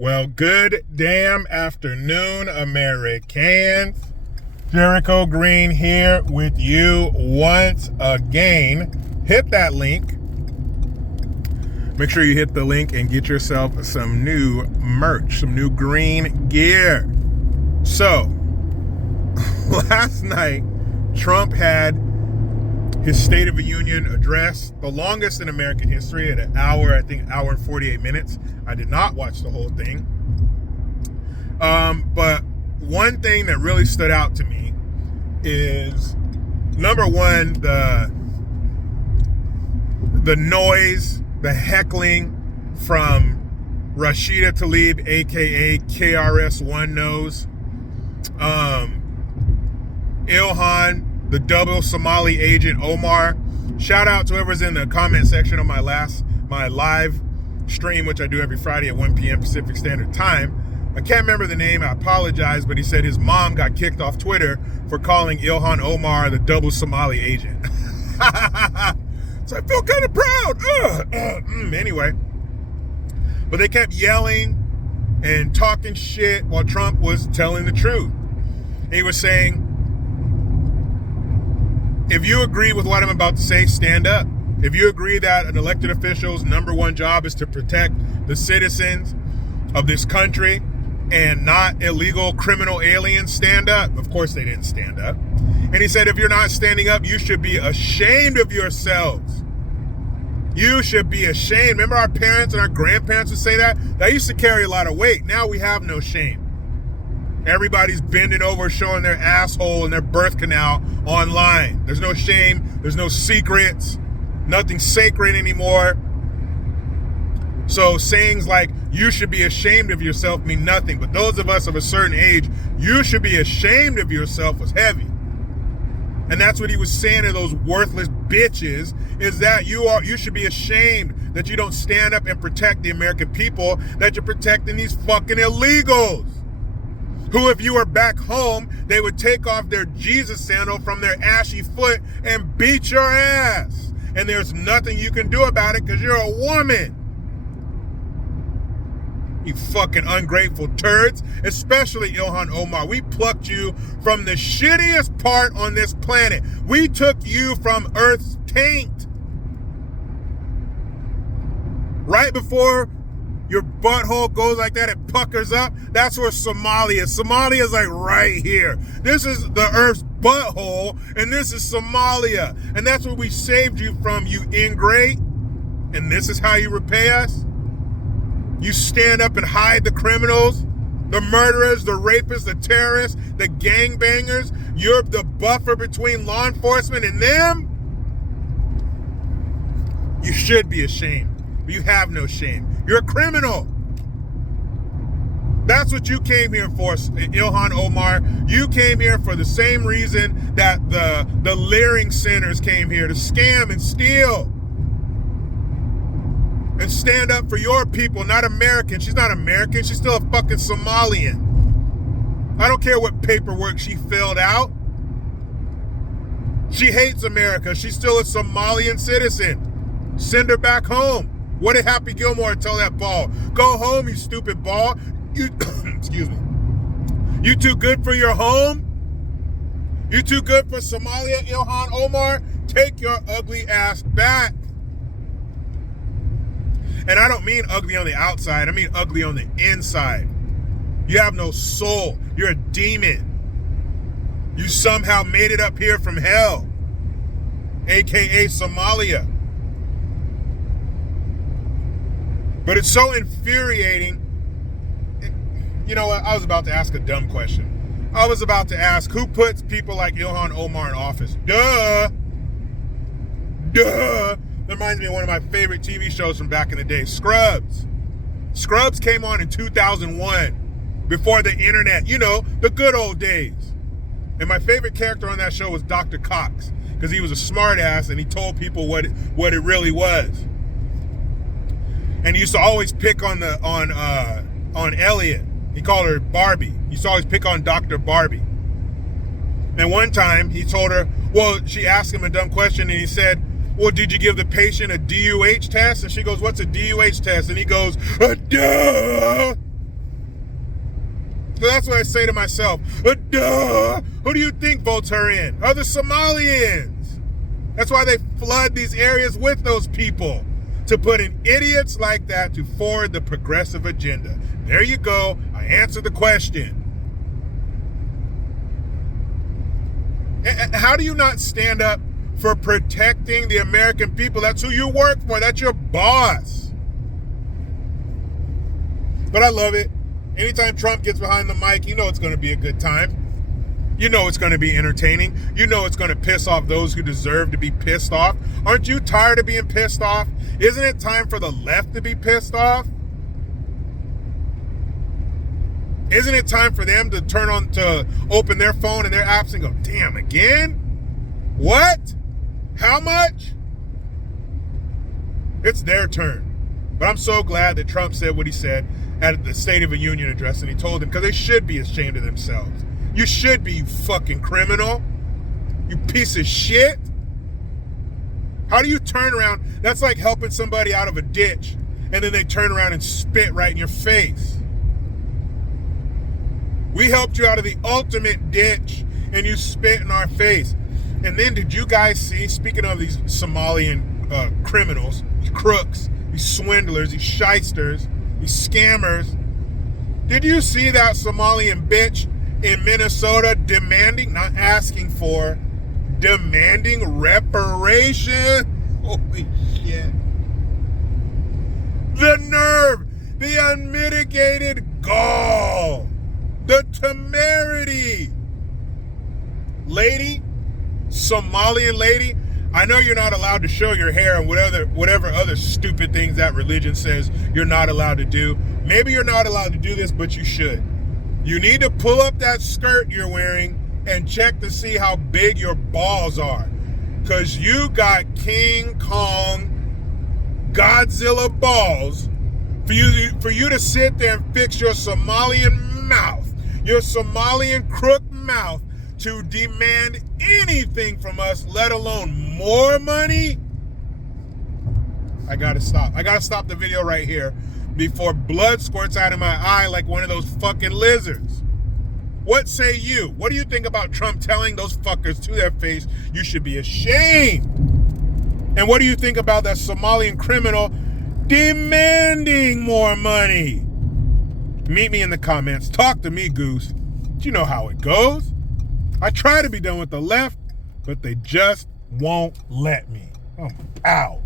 Well, good damn afternoon, Americans. Jericho Green here with you once again. Hit that link. Make sure you hit the link and get yourself some new merch, some new green gear. So, last night, Trump had his State of the Union address, the longest in American history, at an hour, I think hour and 48 minutes. I did not watch the whole thing. But one thing that really stood out to me is, number one, the noise, the heckling from Rashida Tlaib, aka KRS-One Nose, Ilhan, the double Somali agent Omar. Shout out to whoever's in the comment section on my live stream, which I do every Friday at 1 p.m. Pacific Standard Time. I can't remember the name, I apologize, but he said his mom got kicked off Twitter for calling Ilhan Omar the double Somali agent. So I feel kind of proud. Anyway, but they kept yelling and talking shit while Trump was telling the truth. He was saying, if you agree with what I'm about to say, stand up. If you agree that an elected official's number one job is to protect the citizens of this country and not illegal criminal aliens, stand up. Of course they didn't stand up. And he said, if you're not standing up, you should be ashamed of yourselves. You should be ashamed. Remember our parents and our grandparents would say that? That used to carry a lot of weight. Now we have no shame. Everybody's bending over, showing their asshole and their birth canal online. There's no shame. There's no secrets. Nothing sacred anymore. So sayings like, you should be ashamed of yourself mean nothing. But those of us of a certain age, you should be ashamed of yourself was heavy. And that's what he was saying to those worthless bitches, is that you should be ashamed that you don't stand up and protect the American people, that you're protecting these fucking illegals. Who, if you were back home, they would take off their Jesus sandal from their ashy foot and beat your ass. And there's nothing you can do about it because you're a woman. You fucking ungrateful turds, especially Ilhan Omar. We plucked you from the shittiest part on this planet. We took you from Earth's taint. Right before your butthole goes like that, it puckers up. That's where Somalia is. Somalia is like right here. This is the Earth's butthole, and this is Somalia. And that's what we saved you from, you ingrate. And this is how you repay us? You stand up and hide the criminals, the murderers, the rapists, the terrorists, the gangbangers. You're the buffer between law enforcement and them. You should be ashamed. You have no shame. You're a criminal. That's what you came here for, Ilhan Omar. You came here for the same reason that the leering sinners came here, to scam and steal. And stand up for your people, not American. She's not American. She's still a fucking Somalian. I don't care what paperwork she filled out. She hates America. She's still a Somalian citizen. Send her back home. What did Happy Gilmore tell that ball? Go home, you stupid ball. You, excuse me. You too good for your home? You too good for Somalia, Ilhan Omar? Take your ugly ass back. And I don't mean ugly on the outside. I mean ugly on the inside. You have no soul. You're a demon. You somehow made it up here from hell, aka Somalia. But it's so infuriating. You know what? I was about to ask a dumb question. I was about to ask, who puts people like Ilhan Omar in office? Duh. That reminds me of one of my favorite TV shows from back in the day, Scrubs. Scrubs came on in 2001, before the internet, you know, the good old days. And my favorite character on that show was Dr. Cox, because he was a smart ass and he told people what it really was. And he used to always pick on Elliot. He called her Barbie. He used to always pick on Dr. Barbie. And one time he told her, well, she asked him a dumb question and he said, well, did you give the patient a DUH test? And she goes, what's a DUH test? And he goes, duh. So that's what I say to myself. Duh! Who do you think votes her in? Are the Somalians. That's why they flood these areas with those people, to put in idiots like that to forward the progressive agenda. There you go. I answered the question. How do you not stand up for protecting the American people? That's who you work for. That's your boss. But I love it. Anytime Trump gets behind the mic, you know it's going to be a good time. You know it's going to be entertaining. You know it's going to piss off those who deserve to be pissed off. Aren't you tired of being pissed off? Isn't it time for the left to be pissed off? Isn't it time for them to open their phone and their apps and go, damn, again? What? How much? It's their turn. But I'm so glad that Trump said what he said at the State of the Union address, and he told them, because they should be ashamed of themselves. You should be, you fucking criminal. You piece of shit. How do you turn around? That's like helping somebody out of a ditch, and then they turn around and spit right in your face. We helped you out of the ultimate ditch, and you spit in our face. And then did you guys see, speaking of these Somalian criminals, these crooks, these swindlers, these shysters, these scammers, did you see that Somalian bitch in Minnesota demanding, not asking for, demanding reparations? Holy shit. The nerve, the unmitigated gall, the temerity. Lady, Somalian lady, I know you're not allowed to show your hair and whatever other stupid things that religion says you're not allowed to do. Maybe you're not allowed to do this, but you should. You need to pull up that skirt you're wearing and check to see how big your balls are. Because you got King Kong Godzilla balls for you to sit there and fix your Somalian mouth, your Somalian crook mouth, to demand anything from us, let alone more money. I gotta stop. I gotta stop the video right here before blood squirts out of my eye like one of those fucking lizards. What say you? What do you think about Trump telling those fuckers to their face, you should be ashamed? And what do you think about that Somalian criminal demanding more money? Meet me in the comments. Talk to me, Goose. You know how it goes. I try to be done with the left, but they just won't let me. I'm out.